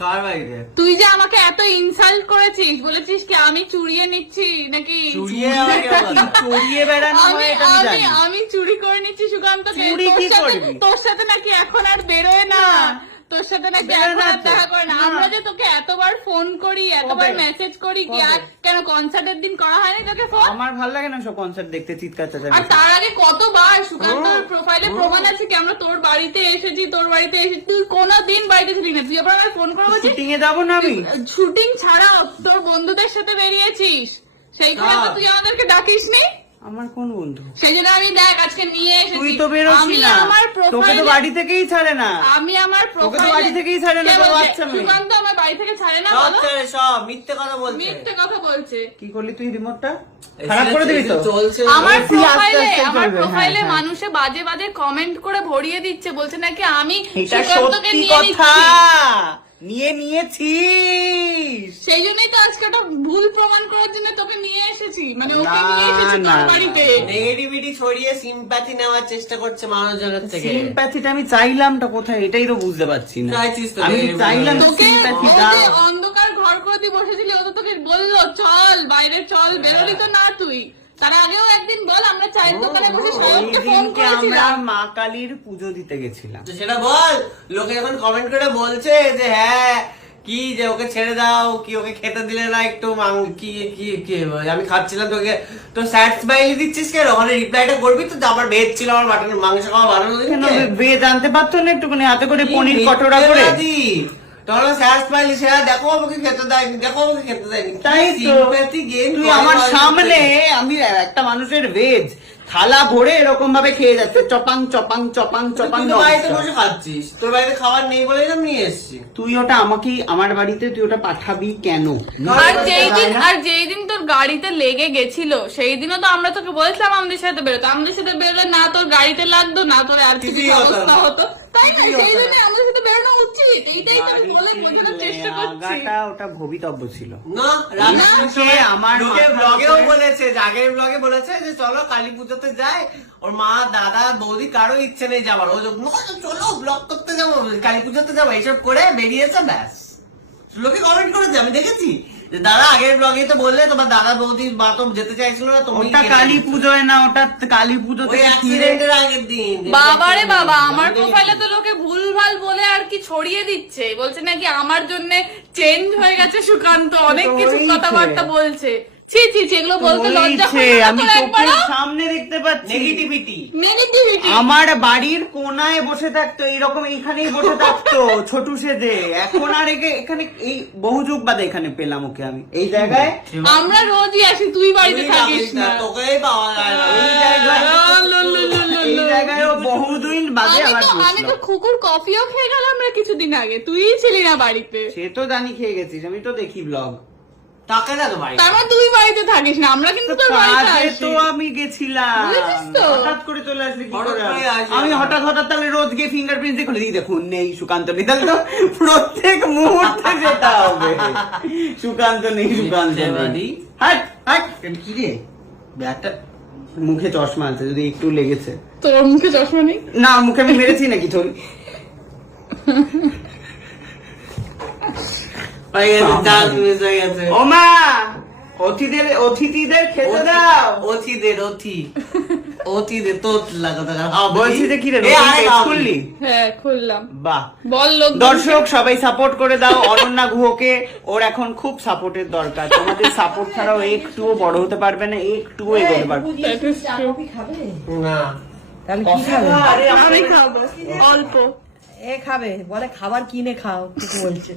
কার বাড়িতে? তুই যে আমাকে এত ইনসাল্ট করেছিস, বলেছিস কি আমি চুরিয়ে নিচ্ছি নাকি? চুরিয়ে বেড়ানো হয় এটা আমি জানি। আমি চুরি করে নিচ্ছি সুকান্তকে। চুরি কি করবি? তোর সাথে নাকি এখন আর বেরোয় না, তোর সাথে নাকি এখন আর দেখা করে না। আমরা যে তোকে এতবার ফোন করি, এতবার মেসেজ করি, কি আর কেন কনসার্টের দিন করা হয়নি তোকে ফোন? আমার ভালো লাগে না সব কনসার্ট দেখতে, চিৎকার আর চেঁচামেচি। তার আগে কতবার সুকান্তর প্রোফাইলে প্রমাণ আছে কি আমরা তোর বাড়িতে এসেছি, তোর বাড়িতে এসেছি, তুই কোনোদিন বাড়িতে ছিলি না। তুই আবার আমার ফোন করে বলছিস শুটিং এ যাবো না আমি? শুটিং ছাড়াও তোর বন্ধুদের সাথে বেরিয়েছিস, সেইখানে তো তুই আমাদেরকে ডাকিস নি। আমার কোন বন্ধু? সেই জন্য আমি দেখ আজকে নিয়ে এসেছি। তুই তো বেরোসি না, তোকে তো বাড়ি থেকেই ছাড়ে না। আমি আমার তোকে তো বাড়ি থেকেই ছাড়ে না, তোর বাচ্চা মেয়ে। সুকান্ত আমার বাড়ি থেকে ছাড়ে না, সব বলো? ছেড়ে সব মিথ্যে কথা বলছে। মিথ্যে কথা বলছে। কি করলি তুই রিমোটটা? খারাপ করে দিবি তো? চলছে আমার এসি আস্তে প্রোফাইলে আস্তে আমার চলবে, প্রোফাইলে হ্যাঁ, মানুষে বাজে বাজে কমেন্ট করে ভরিয়ে দিচ্ছে, বলছে নাকি আমি এটা সুকান্তকে সত্যি নিয়ে কথা, নিচ্ছি। নিয়েছিস। সেই জন্যই তো আজকে একটা ভুল প্রমাণ করার জন্য তোকে নিয়ে এসেছি, মানে ওকে না, নিয়ে এসেছি না, তোর না। বাড়িতে। নেগেটিভিটি ছড়িয়ে সিম্প্যাথি নেওয়ার চেষ্টা করছে মানুষজনের থেকে। সিম্প্যাথিটা আমি চাইলামটা কোথায়, এটাই তো বুঝতে পারছি না। চাইছিস তো আমি negativity। চাইলাম তোকে সিম্প্যাথি ও দাও। যে অন্ধকার ঘর করে তুই বসেছিলি, ও তো তোকে বললো চল বাইরে চল, বেরোলি তো না তুই। তার আগেও একদিন বল আমরা চায়ের দোকানে বসে ওই সবাইকে ফোন দিনকে আমরা করেছিলাম। মা কালীর পুজো দিতে গেছিলাম। তো সেটা বল, লোকে যখন কমেন্ট করে বলছে যে হ্যাঁ কি যে ওকে ছেড়ে দাও, কি ওকে খেতে দিলে না একটু কি কি কি আমি খাচ্ছিলাম তোকে, তো স্যাড স্মাইলি দিচ্ছিস কেন? ওখানে রিপ্লাইটা করবি তো, আমার ভেজ ছিল, আমার মাটন মাংস খাওয়া ভালো কেন বে জানতে পারতো না একটুখানি হাতে করে পনির কটোরা করে? তোমরা স্যাড স্মাইলি সেরা দেখো আমাকে খেতে দেয়নি, দেখো আমাকে খেতে দেয়নি। তাই তো সিম্প্যাথি গেম তুই আমার সামনে, আমি একটা মানুষের ভেজ থালা ভরে এরকম ভাবে খেয়ে যাচ্ছে, চপাং চপাং চপাং চপাং। তুই তো বাড়িতে বসে খাচ্ছিস, তোর বাড়িতে খাবার নেই বলেই তো নিয়ে এসেছি। তুই ওটা আমাকে আমার বাড়িতে তুই ওটা পাঠাবি কেন? আর যেই দিন তোর গাড়িতে লেগে গেছিল সেই দিনও তো আমরা তোকে বলেছিলাম আমাদের সাথে বেরোতে, আমাদের সাথে বেরোলে না তোর গাড়িতে লাগতো না তোর আর কিছু কিছুই হতো অবস্থা না। হতো, তাই না? সেই জন্য আমাদের সাথে বেরোনো উচিত, এইটাই তোকে বলে বোঝানোর চেষ্টা করছি। আগাটা ওটা ভবিতব্য ছিল। না, সে আমার লোকে মাথার ব্লগেও উপরে- বলেছে, যে আগের ব্লগে বলেছে যে চলো কালী পুজোতে যাই, ওর মা দাদা বৌদি কারো ইচ্ছে নেই যাবার, ও যে, "না, চলো ব্লগ করতে যাবো, কালী পুজোতে যাবো", এইসব করে বেরিয়েছে ব্যাস। লোকে কমেন্ট করেছে আমি দেখেছি যে দাদা আগের ব্লগে তো বললে তোমার দাদা বৌদি মা তো যেতে চাইছিল না, তুমি ওটা কালী পুজোয় না, ওটা কালী পুজো ওই থেকে ফিরে অ্যাক্সিডেন্টের আগের দিন। বাবারে বাবা, আমার প্রোফাইলে তো লোকে ভুলভাল বলে আর কি ছড়িয়ে দিচ্ছে, বলছে নাকি আমার জন্য চেঞ্জ হয়ে গেছে সুকান্ত, অনেক কিছু হয়েছে। কথাবার্তা বলছে। ছি ছি ছি, এগুলো বলতে লজ্জা হয়েছে, হয় না আমি তোর একবারও? চোখের সামনে দেখতে পাচ্ছি। নেগেটিভিটি। নেগেটিভিটি। আমার বাড়ির কোনায় বসে থাকতো, এইরকম এইখানেই বসে থাকতো ছোট সেজে, এখন আর এখানে এই বহু যুগ বাদে এখানে পেলাম ওকে আমি এই জায়গায়। আমরা রোজই আসি, তুই বাড়িতে তুই থাকিস যাবিস না। তোকেই পাওয়া যায় না। এই জায়গায় এই জায়গায় ও বহুদিন বাদে আবার আমি তো বসলো। কুকুর কফিও খেয়ে গেলাম আমরা কিছুদিন আগে, তুই ছিলি না বাড়িতে। সে তো জানি খেয়ে গেছিস, আমি তো দেখি ব্লগ। তাকে না তো ভাই। তার মানে তুই বাড়িতে থাকিস না, আমরা কিন্তু তোর বাড়িতে কাজে আসি। তো আমি গেছিলাম, বুঝেছিস তো? হঠাৎ করে চলে আসলি কি হঠাৎ করে? করে আসি আমি না। হঠাৎ তাহলে রোজ গিয়ে ফিঙ্গারপ্রিন্ট দেখুন, দেখুন নেই সুকান্ত নেই, তাহলে তো প্রত্যেক মুহূর্তে যেটা হবে সুকান্ত নেই সুকান্ত নেই। হাট হাট, কি রে ব্যাটা মুখে চশমা আছে, যদি একটু লেগেছে। তোর মুখে চশমা নেই? না মুখে আমি মেরেছি নাকি তোর? হয়ে গেছে, ডাল মিস হয়ে গেছে। ও মা, অতিথিদের খেতে দাও। অতিদের তোত লাগাতে বলছি যে কি রে, খুললি? হ্যাঁ খুললাম। বাহ, বল লোক দর্শক সবাই সাপোর্ট করে দাও অনন্যা গুহকে, ওর এখন খুব সাপোর্টের দরকার। তোমাদের সাপোর্ট ছাড়াও একটুও বড় হতে পারবে না, একটুও এগোতে পারবে না। তাহলে কি খাবে? আমি খাবো অল্প। এ খাবে, বলে খাবার কিনে খাও, কিছু বলছে।